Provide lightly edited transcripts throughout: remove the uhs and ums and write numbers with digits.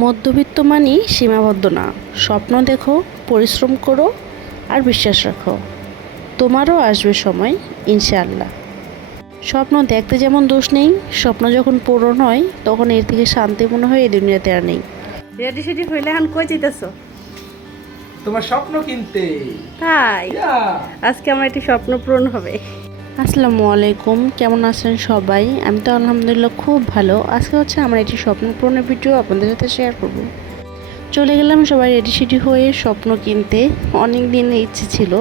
মধ্যবিত্ত মানেই সীমাবদ্ধ না। স্বপ্ন দেখো, পরিশ্রম করো আর বিশ্বাস রাখো, তোমারও আসবে সময় ইনশাআল্লাহ। স্বপ্ন দেখতে যেমন দোষ নেই, স্বপ্ন যখন পূরণ হয় তখন এর থেকে শান্তি মনে হয় এই দুনিয়াতে আর নেই। রেডি সেডি হইলে এখন কই যাইতেছো? তোমার স্বপ্ন কিনতে। তাই আজকে আমার একটি স্বপ্ন পূরণ হবে। আসসালামু আলাইকুম, কেমন আছেন সবাই? আমি তো আলহামদুলিল্লাহ খুব ভালো। আজকে হচ্ছে আমার একটি স্বপ্ন পূরণের ভিডিও আপনাদের সাথে শেয়ার করব। চলে গেলাম সবাই রেডি সেডি হয়ে স্বপ্ন কিনতে। অনেক দিনের ইচ্ছে ছিল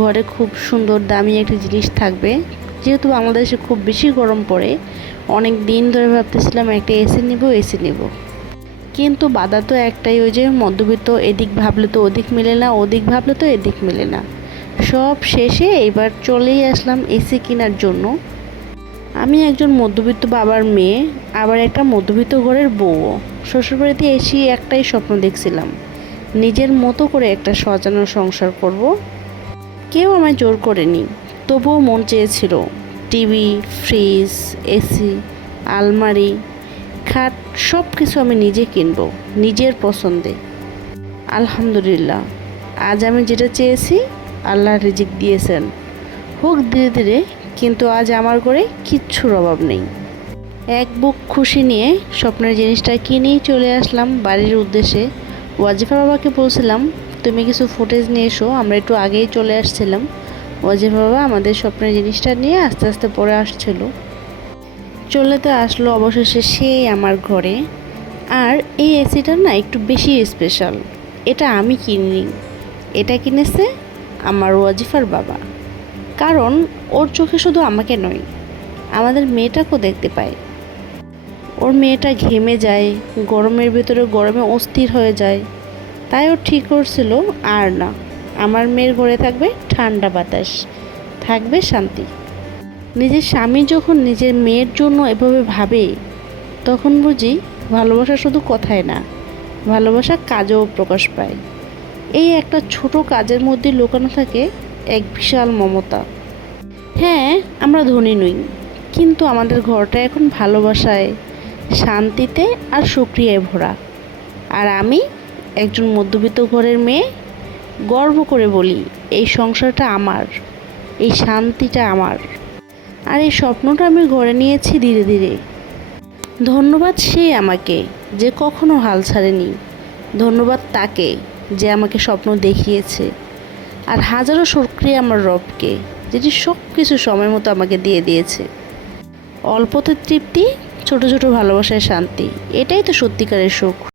ঘরে খুব সুন্দর দামি একটি জিনিস থাকবে। যেহেতু বাংলাদেশে খুব বেশি গরম পড়ে, অনেক দিন ধরে ভাবতেছিলাম একটা এসি নিব। কিন্তু বাধা তো একটাই, ওই যে মধ্যবিত্ত, এদিক ভাবলে তো ওদিক মেলে না, ওদিক ভাবলে তো এদিক মেলে না। সব শেষে এবার চলেই আসলাম এসি কেনার জন্য। আমি একজন মধ্যবিত্ত বাবার মেয়ে, আবার একটা মধ্যবিত্ত ঘরের বউও। শ্বশুরবাড়িতে এসে একটাই স্বপ্ন দেখছিলাম, নিজের মতো করে একটা সাজানো সংসার করব। কেউ আমায় জোর করেনি, তবুও মন চেয়েছিল টিভি, ফ্রিজ, এসি, আলমারি, খাট সব কিছু আমি নিজে কিনবো, নিজের পছন্দে। আলহামদুলিল্লাহ, আজ আমি যেটা চেয়েছি আল্লাহ রিজিক দিয়েছেন। হোক ধীরে ধীরে, কিন্তু আজ আমার ঘরে কিচ্ছুর অভাব নেই। এক বুক খুশি নিয়ে স্বপ্নের জিনিসটা কিনেই চলে আসলাম বাড়ির উদ্দেশ্যে। ওয়াজিফা বাবাকে বলছিলাম তুমি কিছু ফুটেজ নিয়ে এসো, আমরা একটু আগেই চলে আসছিলাম। ওয়াজিফা বাবা আমাদের স্বপ্নের জিনিসটা নিয়ে আস্তে আস্তে পরে আসছিল। চলে তো আসলো অবশেষে সেই আমার ঘরে। আর এই এসিটা না একটু বেশি স্পেশাল। এটা আমি কিনিনি, এটা কিনেছে আমার ওয়াজিফার বাবা। কারণ ওর চোখে শুধু আমাকে নয়, আমাদের মেয়েটাকেও দেখতে পায়। ওর মেয়েটা ঘেমে যায়, গরমের ভেতরে গরমে অস্থির হয়ে যায়। তাই ও ঠিক করছিল আর না, আমার মেয়ের ঘরে থাকবে ঠান্ডা বাতাস, থাকবে শান্তি। নিজের স্বামী যখন নিজের মেয়ের জন্য এভাবে ভাবে, তখন বুঝি ভালোবাসা শুধু কথায় না, ভালোবাসা কাজেও প্রকাশ পায়। এই একটা ছোট কাজের মধ্যে লুকানো থাকে এক বিশাল মমতা। হ্যাঁ, আমরা ধনী নই, কিন্তু আমাদের ঘরটা এখন ভালোবাসায়, শান্তিতে আর শুকরিয়ায় ভরা। আর আমি একজন মধ্যবিত্ত ঘরের মেয়ে, গর্ব করে বলি এই সংসারটা আমার, এই শান্তিটা আমার। আর এই স্বপ্নটা আমি ঘরে নিয়েছি ধীরে ধীরে। ধন্যবাদ সে আমাকে যে কখনো হাল ছাড়েনি, ধন্যবাদ তাকে যে আমাকে স্বপ্ন দেখিয়েছে, আর হাজারো শুকরিয়া আমার রবকে, যেটি সব কিছু সময় মতো আমাকে দিয়ে দিয়েছে। অল্পতে তৃপ্তি, ছোট ছোট ভালোবাসায় শান্তি, এটাই তো সত্যিকারের সুখ।